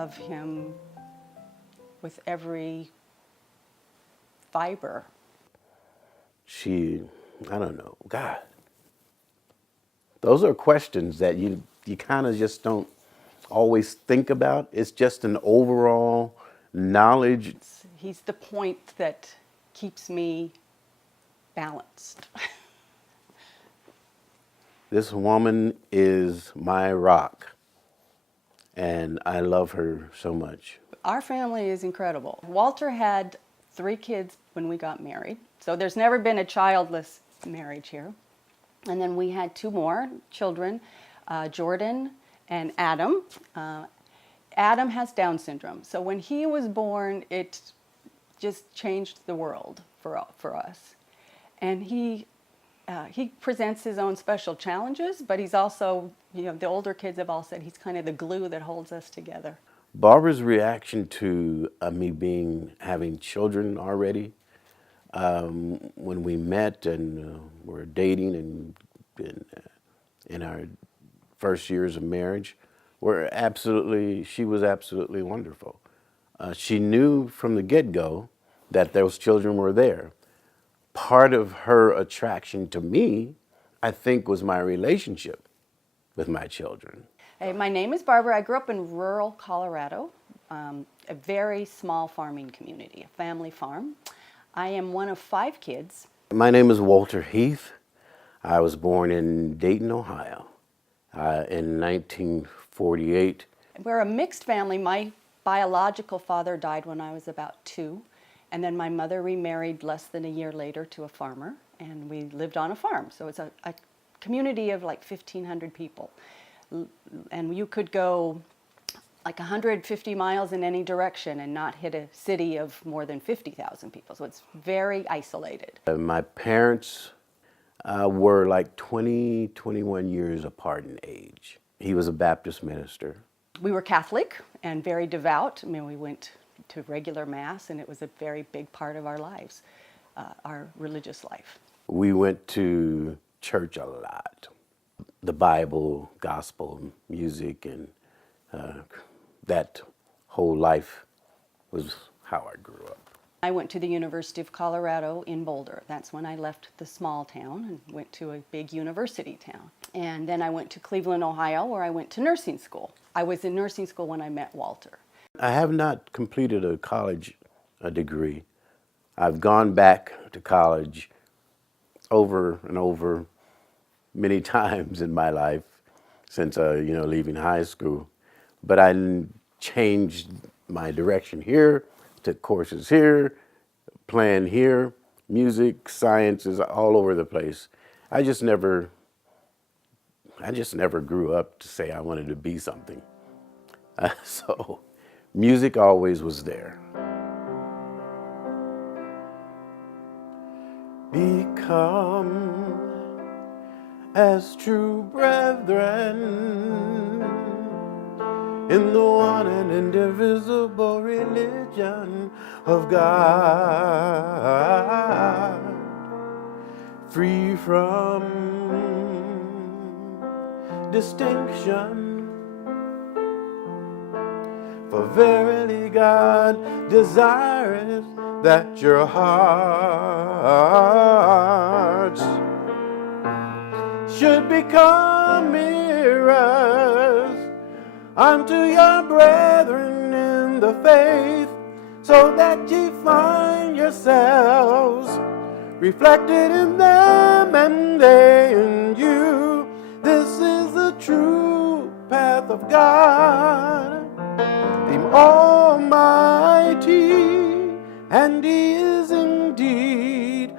love him with every fiber. I don't know, God. Those are questions that you kind of just don't always think about. It's just an overall knowledge. He's the point that keeps me balanced. This woman is my rock, and I love her so much. Our family is incredible. Walter had 3 kids when we got married, so there's never been a childless marriage here. And then we had 2 more children, Jordan and Adam. Adam has Down syndrome, so when he was born, it just changed the world for us. And he presents his own special challenges, but he's also, the older kids have all said he's kind of the glue that holds us together. Barbara's reaction to me having children already, when we met and were dating and in our first years of marriage, she was absolutely wonderful. She knew from the get-go that those children were there. Part of her attraction to me, I think, was my relationship with my children. Hey, my name is Barbara. I grew up in rural Colorado, a very small farming community, a family farm. I am one of 5 kids. My name is Walter Heath. I was born in Dayton, Ohio, in 1948. We're a mixed family. My biological father died when I was about 2. And then my mother remarried less than a year later to a farmer, and we lived on a farm. So it's a community of like 1,500 people. And you could go like 150 miles in any direction and not hit a city of more than 50,000 people. So it's very isolated. My parents were like 21 years apart in age. He was a Baptist minister. We were Catholic and very devout. I mean, we went to regular Mass, and it was a very big part of our lives, our religious life. We went to church a lot. The Bible, gospel, music, and that whole life was how I grew up. I went to the University of Colorado in Boulder. That's when I left the small town and went to a big university town. And then I went to Cleveland, Ohio, where I went to nursing school. I was in nursing school when I met Walter. I have not completed a college degree. I've gone back to college over and over many times in my life since leaving high school. But I changed my direction here, took courses here, playing here, music, sciences, all over the place. I just never grew up to say I wanted to be something. So music always was there. Become as true brethren in the one and indivisible religion of God, free from distinction. For verily God desireth that your hearts should become mirrors unto your brethren in the faith, so that ye find yourselves reflected in them and they in you. This is the true path of God, the Almighty, and He is indeed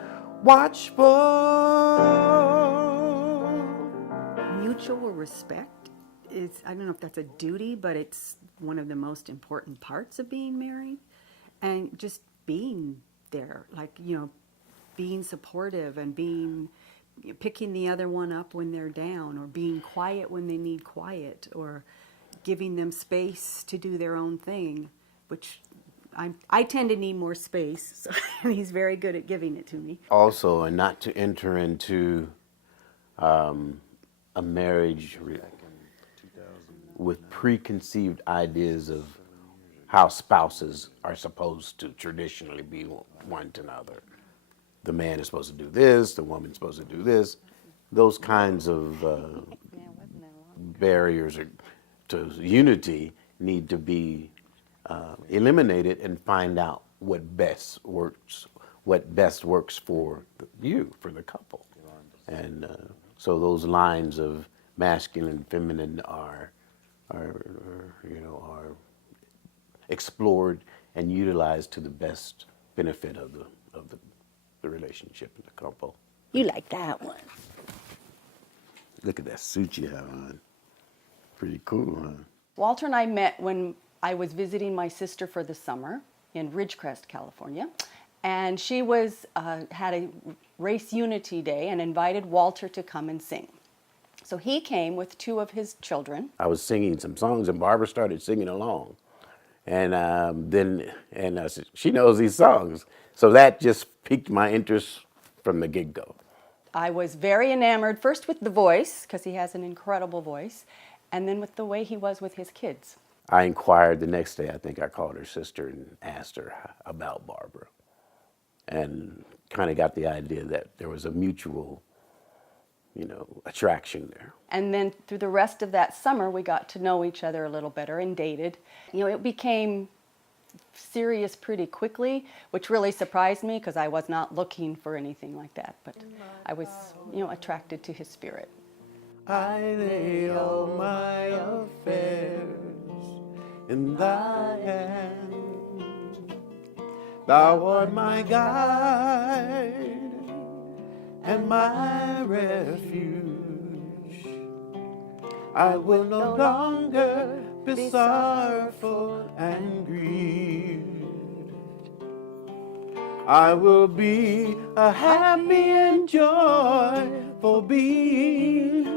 watchful. Mutual respect is, I don't know if that's a duty, but it's one of the most important parts of being married. And just being there, like, being supportive and picking the other one up when they're down, or being quiet when they need quiet, or giving them space to do their own thing, which I tend to need more space, so he's very good at giving it to me. Also, and not to enter into a marriage with preconceived ideas of how spouses are supposed to traditionally be one to another. The man is supposed to do this, the woman's supposed to do this. Those kinds of barriers to unity need to be eliminated and find out what best works for you, for the couple. And so those lines of masculine and feminine are explored and utilized to the best benefit of the relationship and the couple. You like that one. Look at that suit you have on. Pretty cool, huh? Walter and I met when I was visiting my sister for the summer in Ridgecrest, California. And she had a race unity day and invited Walter to come and sing. So he came with two of his children. I was singing some songs, and Barbara started singing along. And I said, she knows these songs. So that just piqued my interest from the get-go. I was very enamored, first with the voice, because he has an incredible voice, and then with the way he was with his kids. I inquired the next day. I think I called her sister and asked her about Barbara, and kind of got the idea that there was a mutual, attraction there. And then through the rest of that summer, we got to know each other a little better and dated. It became serious pretty quickly, which really surprised me because I was not looking for anything like that. But I was, attracted to his spirit. I lay all my affairs in thy hand. Thou art my guide and my refuge. I will no longer be sorrowful and grieved. I will be a happy and joyful being.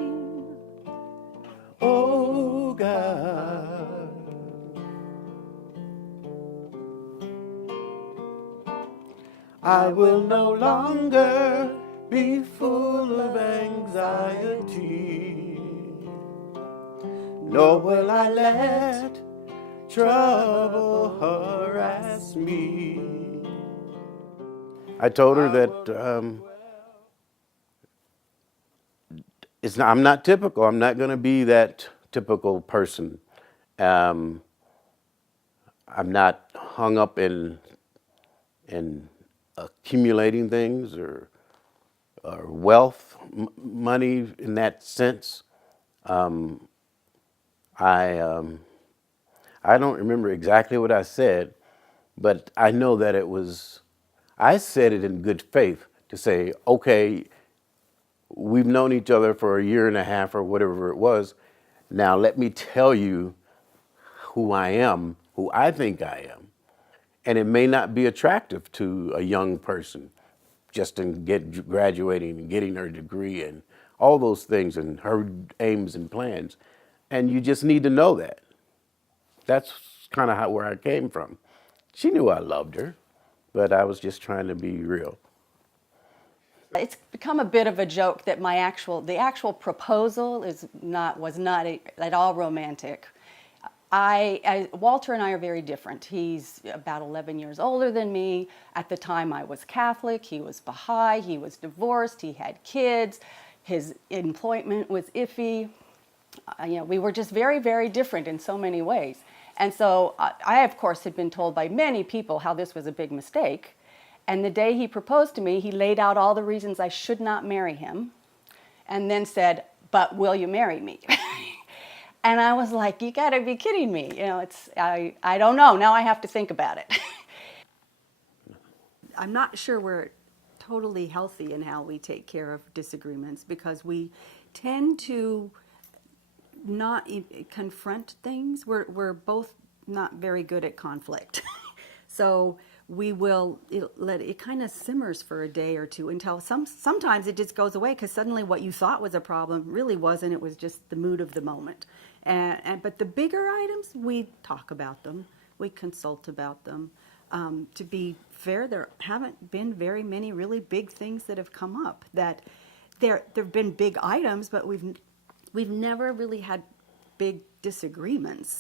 Oh God. I will no longer be full of anxiety, nor will I let trouble harass me. I told her that I'm not typical. I'm not going to be that typical person. I'm not hung up in accumulating things or wealth, money in that sense. I don't remember exactly what I said, but I know that I said it in good faith to say, okay, we've known each other for a year and a half or whatever it was. Now let me tell you who I am, who I think I am. And it may not be attractive to a young person just in graduating and getting her degree and all those things and her aims and plans. And you just need to know that. That's kind of where I came from. She knew I loved her, but I was just trying to be real. It's become a bit of a joke that the actual proposal was not at all romantic. Walter and I are very different. He's about 11 years older than me. At the time I was Catholic, he was Baha'i, he was divorced, he had kids, his employment was iffy. We were just very, very different in so many ways. And so I, of course, had been told by many people how this was a big mistake. And the day he proposed to me, he laid out all the reasons I should not marry him and then said, "But will you marry me?" And I was like, you gotta be kidding me. I don't know. Now I have to think about it. I'm not sure we're totally healthy in how we take care of disagreements because we tend to not confront things. We're both not very good at conflict. So we will let it kind of simmers for a day or two until sometimes it just goes away because suddenly what you thought was a problem really wasn't. It was just the mood of the moment. But the bigger items, we talk about them. We consult about them. To be fair, there haven't been very many really big things that have come up. That there've been big items, but we've never really had big disagreements.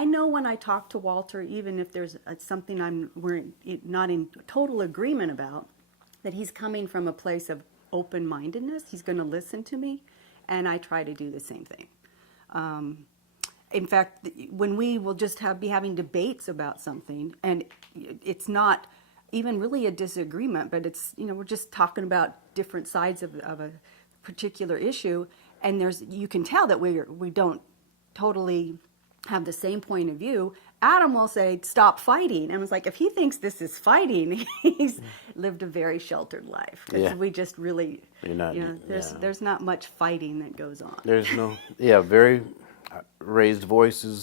I know when I talk to Walter, even if there's something we're not in total agreement about, that he's coming from a place of open-mindedness. He's going to listen to me, and I try to do the same thing. In fact, when we will just be having debates about something, and it's not even really a disagreement, but it's, we're just talking about different sides of a particular issue, and you can tell that we don't totally have the same point of view. Adam will say, stop fighting. And I was like, if he thinks this is fighting, he's lived a very sheltered life. Yeah. We just really, there's not much fighting that goes on. There's no, very raised voices.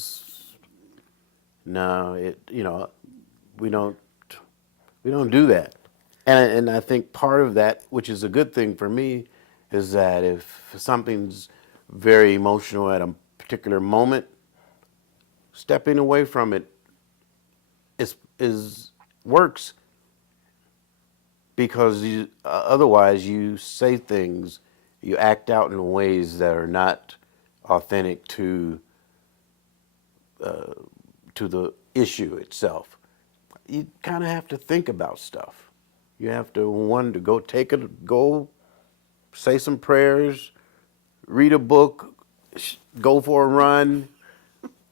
No, we don't do that. And I think part of that, which is a good thing for me, is that if something's very emotional at a particular moment, stepping away from it works, because otherwise you say things, you act out in ways that are not authentic to the issue itself. You kind of have to think about stuff. You have to go say some prayers, read a book, go for a run,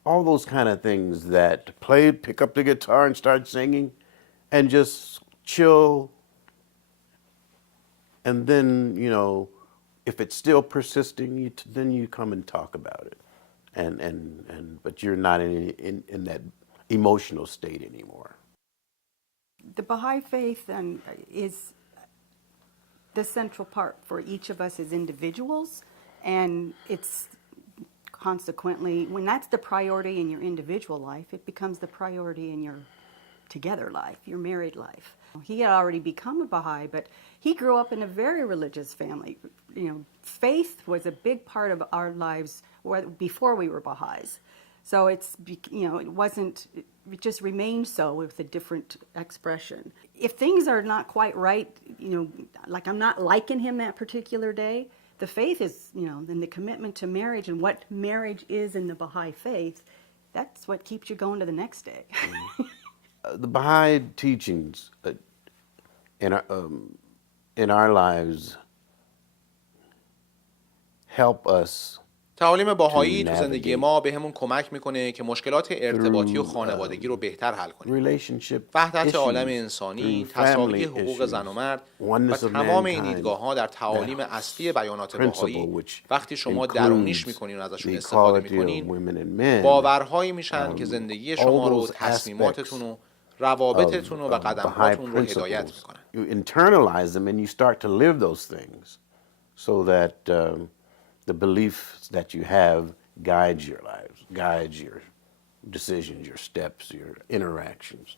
all those kind of things that pick up the guitar and start singing, and just chill. And then, if it's still persisting, then you come and talk about it. But you're not in that emotional state anymore. The Baha'i faith is the central part for each of us as individuals, and it's consequently, when that's the priority in your individual life, it becomes the priority in your together life, your married life. He had already become a Baha'i, but he grew up in a very religious family. Faith was a big part of our lives before we were Baha'is. So it just remained so with a different expression. If things are not quite right, like I'm not liking him that particular day, the faith is, and the commitment to marriage and what marriage is in the Baha'i faith, that's what keeps you going to the next day. The Baha'i teachings in our lives help us. تعالیم باهایی تو زندگی ما بهمون کمک میکنه که مشکلات ارتباطی و خانوادگی رو بهتر حل کنیم. وحدت عالم انسانی، تساوی حقوق زن و مرد و تمام این دیدگاه‌ها در تعالیم اصلی بیانات باهایی وقتی شما درونیش میکنین و ازشون استفاده میکنین، باورهایی میشن که زندگی شما رو، تصمیماتتون و روابطتون و قدمهاتون رو هدایت میکنن. You internalize them and you start to live those things so that the beliefs that you have guides your lives, guides your decisions, your steps, your interactions.